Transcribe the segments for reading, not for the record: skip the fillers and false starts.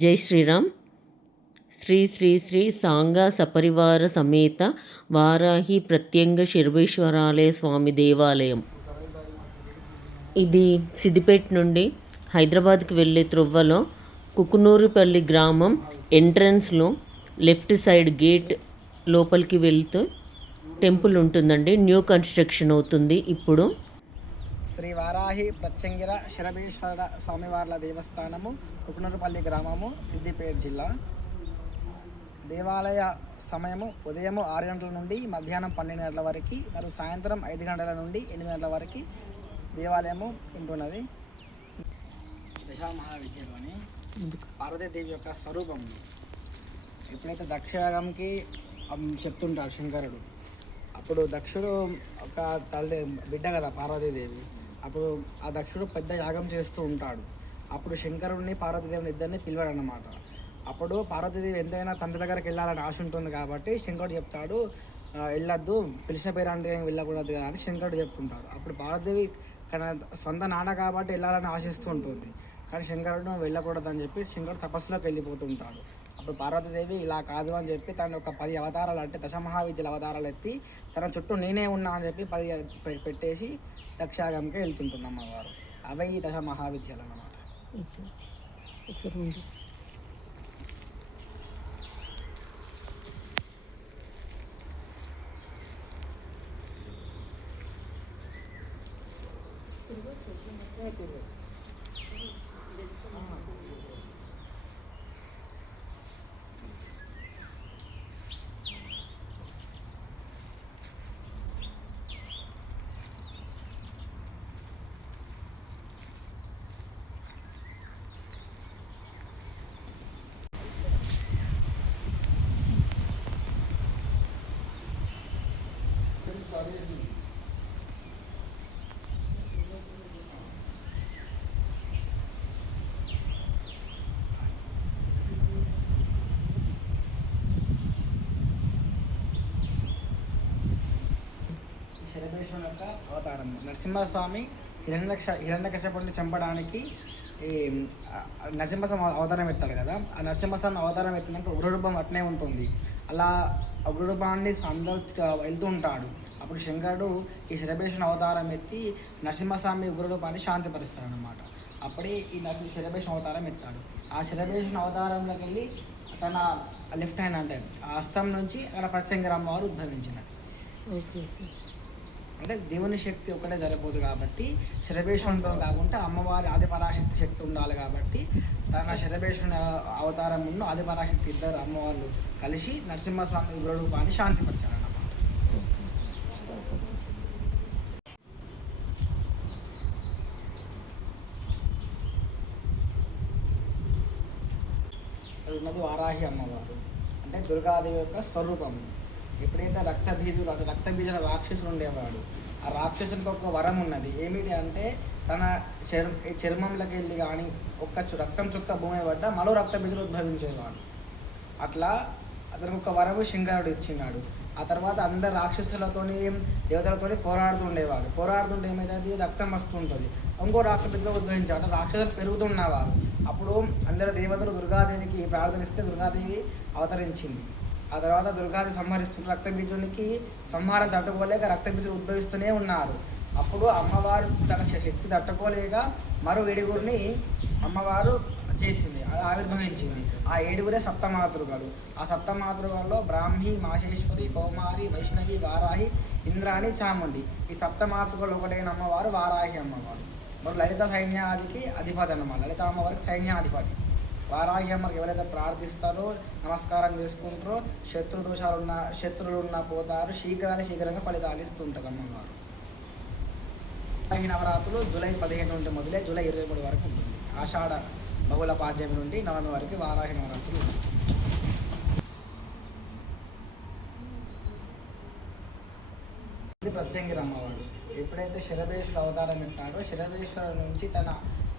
జై శ్రీరామ్. శ్రీ శ్రీ శ్రీ సాంగా సపరివార సమేత వారాహి ప్రత్యంగ శిరభేశ్వరాలయ స్వామి దేవాలయం. ఇది సిద్దిపేట నుండి హైదరాబాద్కి వెళ్ళే త్రొవ్వలో కుకునూరుపల్లి గ్రామం ఎంట్రన్స్లో లెఫ్ట్ సైడ్ గేట్ లోపలికి వెళ్తూ టెంపుల్ ఉంటుందండి. న్యూ కన్స్ట్రక్షన్ అవుతుంది ఇప్పుడు. శ్రీ వారాహి ప్రత్యంగిర శిరభేశ్వర స్వామివార్ల దేవస్థానము, కుకునూరుపల్లి గ్రామము, సిద్దిపేట జిల్లా. దేవాలయ సమయము ఉదయం 6 గంటల నుండి మధ్యాహ్నం 12 గంటల వరకు మరియు సాయంత్రం 5 గంటల నుండి 8 గంటల వరకు దేవాలయము ఉంటున్నది. దశామహావిద్యలోని పార్వతీదేవి యొక్క స్వరూపం. ఎప్పుడైతే దక్షయాగంకి చెప్తుంటాడు శంకరుడు, అప్పుడు దక్షుడు ఒక తల్లి బిడ్డ కదా పార్వతీదేవి. అప్పుడు ఆ దక్షుడు పెద్ద యాగం చేస్తూ ఉంటాడు. అప్పుడు శంకరుడిని పార్వతీదేవిని ఇద్దరిని పిలివాడు అన్నమాట. అప్పుడు పార్వతీదేవి ఎంతైనా తండ్రి దగ్గరికి వెళ్ళాలని ఆశ ఉంటుంది కాబట్టి శంకరుడు చెప్తాడు, వెళ్ళొద్దు, పిలిచిన పేరంటే వెళ్ళకూడదు కదా అని శంకరుడు చెప్తుంటాడు. అప్పుడు పార్వతీదేవి తన సొంత నాన్న కాబట్టి వెళ్ళాలని ఆశిస్తూ ఉంటుంది. కానీ శంకరుడు వెళ్ళకూడదు అని చెప్పి శంకరుడు తపస్సులోకి వెళ్ళిపోతుంటాడు. అప్పుడు పార్వతీదేవి ఇలా కాదు అని చెప్పి తను ఒక 10 అవతారాలు, అంటే దశమహావిద్యల అవతారాలు ఎత్తి తన చుట్టూ నేనే ఉన్నా అని చెప్పి 10 పెట్టేసి దక్షయాగంకి వెళ్తుంటుంది అమ్మవారు. అవే ఈ దశమహావిద్యలు అన్నమాట. శరభేశ్వరుని యొక్క అవతారం. నరసింహస్వామి హిరణ్యకశపుడిని చంపడానికి ఈ నరసింహస్వామి అవతారం ఎత్తాడు కదా. ఆ నరసింహస్వామి అవతారం ఎత్తినాక ఉగ్రరూపం అట్నే ఉంటుంది. అలా ఉగ్రరూపాన్ని అందరూ వెళ్తూ ఉంటాడు. అప్పుడు శంకరుడు ఈ శరభేశ్వరుని అవతారం ఎత్తి నరసింహస్వామి ఉగ్రరూపాన్ని శాంతిపరుస్తాడు అన్నమాట. అప్పుడే ఈ శరభేశ్వరుని అవతారం ఎత్తాడు. ఆ శరభేశ్వరుని అవతారంలోకి వెళ్ళి తన లెఫ్ట్ హ్యాండ్, అంటే ఆ హస్తం నుంచి అక్కడ ప్రత్యంగిర అమ్మవారు ఉద్భవించినది. అంటే దేవుని శక్తి ఒకటే సరిపోదు కాబట్టి శరభేశ్వరునితో కాకుండా అమ్మవారి ఆదిపరాశక్తి శక్తి ఉండాలి కాబట్టి తన శరభేశ్వరుని అవతారం ముందు ఆదిపరాశక్తి ఇద్దరు అమ్మవాళ్ళు కలిసి నరసింహస్వామి ఉగ్రరూపాన్ని శాంతిపరిచారన్నమాట. ఉన్నది వారాహి అమ్మవారు, అంటే దుర్గాదేవి యొక్క స్వరూపము. ఎప్పుడైతే రక్తబీజుల రాక్షసులు ఉండేవాడు, ఆ రాక్షసునికి ఒక వరం ఉన్నది. ఏమిటి అంటే తన చర్మంలోకి వెళ్ళి కానీ ఒక్క రక్తం చుక్క భూమి పడ్డ మరో రక్తబీజులు ఉద్భవించేవాడు. అట్లా అతనికి ఒక వరము శంకరుడు ఇచ్చినాడు. ఆ తర్వాత అందరు రాక్షసులతోని దేవతలతోని పోరాడుతుండేవాడు. పోరాడుతుంటే ఏమైతుంది, రక్తం వస్తుంటుంది. ఇంకో రాక్షసులు ఉద్భవించాడు, రాక్షసులు పెరుగుతున్నవారు. అప్పుడు అందరు దేవతలు దుర్గాదేవికి ప్రార్థనిస్తే దుర్గాదేవి అవతరించింది. ఆ తర్వాత దుర్గాదేవి సంహరిస్తున్న రక్తబీజునికి సంహారం తట్టుకోలేక రక్తబీజులు ఉద్భవిస్తూనే ఉన్నారు. అప్పుడు అమ్మవారు తన శక్తి తట్టుకోలేక మరో 7గురిని అమ్మవారు చేసింది, అది ఆవిర్భవించింది. ఆ 7గురే సప్తమాతృకలు. ఆ సప్తమాతృకల్లో బ్రాహ్మి, మాహేశ్వరి, కౌమారి, వైష్ణవి, వారాహి, ఇంద్రాణి, చాముండి. ఈ సప్తమాతృకలు ఒకటైన అమ్మవారు వారాహి అమ్మవారు. మరి లలిత సైన్యాధికి అధిపతి అన్నమాట. లలిత అమ్మవారికి సైన్యాధిపతి. వారాహి అమ్మకి ఎవరైతే ప్రార్థిస్తారో, నమస్కారం చేసుకుంటారో శత్రువులు ఉన్న పోతారు, శీఘ్రంగా ఫలితాలు ఇస్తుంటారు అమ్మవారు. వారాహి నవరాత్రులు జూలై 15 నుండి మొదలై జూలై 23 వరకు ఉంటుంది. ఆషాఢ బహుళ పాడ్యమి నుండి నవమి వరకు వారాహి నవరాత్రులు ఉంటుంది. ఇది ప్రత్యంగిర అమ్మవారు. ఎప్పుడైతే శరభేశ్వరుడు అవతారం ఎత్తాడో శరభేశ్వరుడు నుంచి తన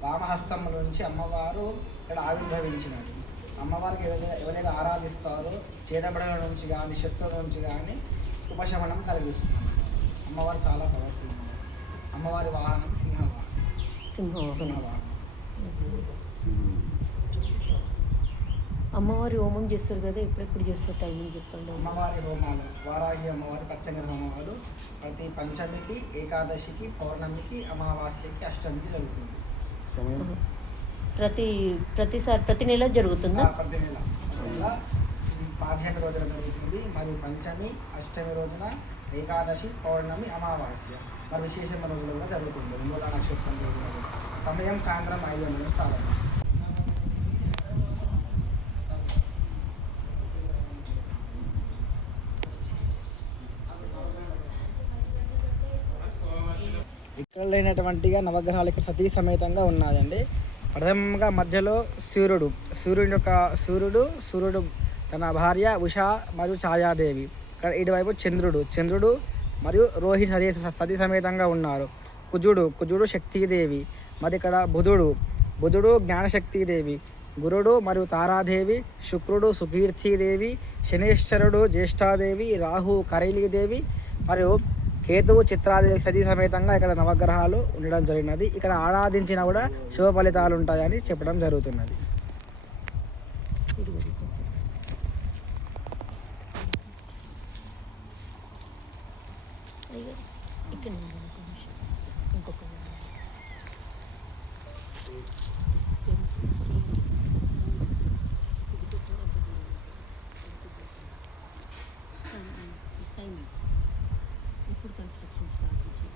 వామహస్తం నుంచి అమ్మవారు ఇక్కడ ఆవిర్భవించినది. అమ్మవారికి ఎవరైతే ఆరాధిస్తారో చేతబడుల నుంచి కానీ శత్రువుల నుంచి కానీ ఉపశమనం కలిగిస్తుంది. అమ్మవారు చాలా పవర్ఫుల్. అమ్మవారి వాహనం సింహవాహనం. అమ్మవారి హోమం చేస్తారు కదా, ఎప్పుడెప్పుడు చేస్తారు టైమింగ్ చెప్పండి. అమ్మవారి హోమాలు, వారాహి అమ్మవారి పచ్చని హోమాలు ప్రతి పంచమికి, ఏకాదశికి, పౌర్ణమికి, అమావాస్యకి, అష్టమికి జరుగుతుంది. ప్రతి నెల జరుగుతుందా? ప్రతి నెల పాఠ్యాన్ని రోజున జరుగుతుంది. మరియు పంచమి, అష్టమి రోజున, ఏకాదశి, పౌర్ణమి, అమావాస్య మరి విశేషమైన రోజులు కూడా జరుగుతుంది. మూల నక్షత్రం రోజున సమయం సాయంత్రం 5 గంటలకు ప్రారంభం. ఇక్కడ లేనటువంటిగా నవగ్రహాలు ఇక్కడ సతీ సమేతంగా ఉన్నాయండి. ప్రథమంగా మధ్యలో సూర్యుడు తన భార్య ఉషా మరియు ఛాయాదేవి. ఇక్కడ ఇటువైపు చంద్రుడు మరియు రోహిణి సతీ సమేతంగా ఉన్నారు. కుజుడు శక్తిదేవి. మరి ఇక్కడ బుధుడు జ్ఞానశక్తిదేవి. గురుడు మరియు తారాదేవి. శుక్రుడు సుకీర్తిదేవి. శనేశ్వరుడు జ్యేష్ఠాదేవి. రాహు కరైలీదేవి మరియు కేతువు చిత్రాదేవి సతీ సమేతంగా ఇక్కడ నవగ్రహాలు ఉండడం జరిగినది. ఇక్కడ ఆరాధించినా కూడా శుభ ఫలితాలు ఉంటాయని చెప్పడం జరుగుతున్నది. ఇప్పుడు కన్స్ట్రక్షన్ స్టార్ట్ చేసి